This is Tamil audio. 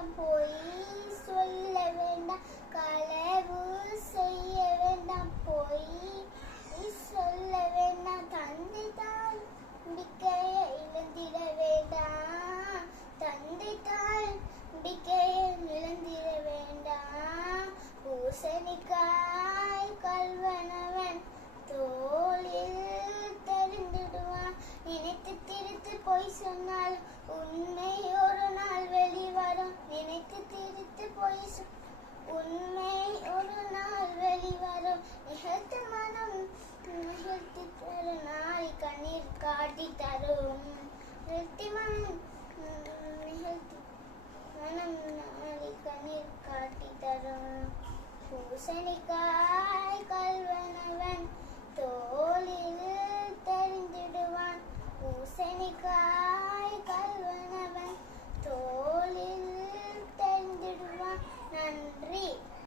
வேண்டாம், பொய் சொல்ல வேண்டாம், களவு செய்ய வேண்டாம், பொய் சொல்ல வேண்டாம், தந்தை தாய் நம்பிக்கையை இழந்திட வேண்டாம், தந்தை தாய் நம்பிக்கையை இழந்திட வேண்டாம். பூசணிக்காய் கல்வனவன் தோளில் தெரிந்திடுவான், நினைத்து திரித்து பொய் சொன்னால் உண்மை ஒரு நாள் வெளிவரும், நினைத்து திரித்து பொய் உண்மை ஒரு நாள் வெளிவரும். நிகழ்த்து மனம் நிகழ்த்தி தரும், நாளை கண்ணீர் காட்டி தரும், நிகழ்த்தி மனம் நிகழ்த்தி மனம் நாளை கண்ணீர் காட்டி தரும். பூசணிக்காய் கல்வனவன்